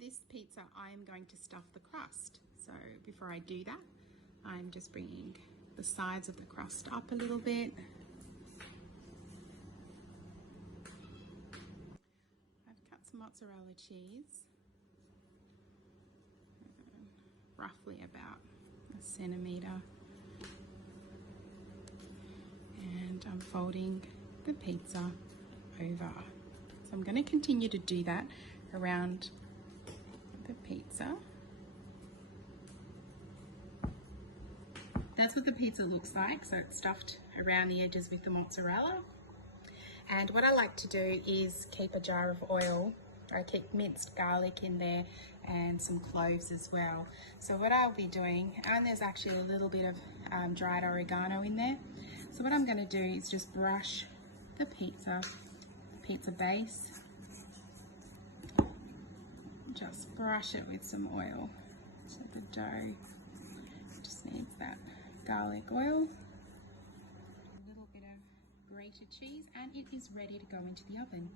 this pizza, I am going to stuff the crust. So before I do that, I'm just bringing the sides of the crust up a little bit. I've cut some mozzarella cheese, roughly about a centimetre, and I'm folding the pizza over. So I'm going to continue to do that around the pizza. That's what the pizza looks like. So it's stuffed around the edges with the mozzarella. And what I like to do is keep a jar of oil. I keep minced garlic in there and some cloves as well. So what I'll be doing, and there's actually a little bit of dried oregano in there. So what I'm going to do is just brush the pizza base. Just brush it with some oil. So the dough just needs that garlic oil. A little bit of grated cheese, and it is ready to go into the oven.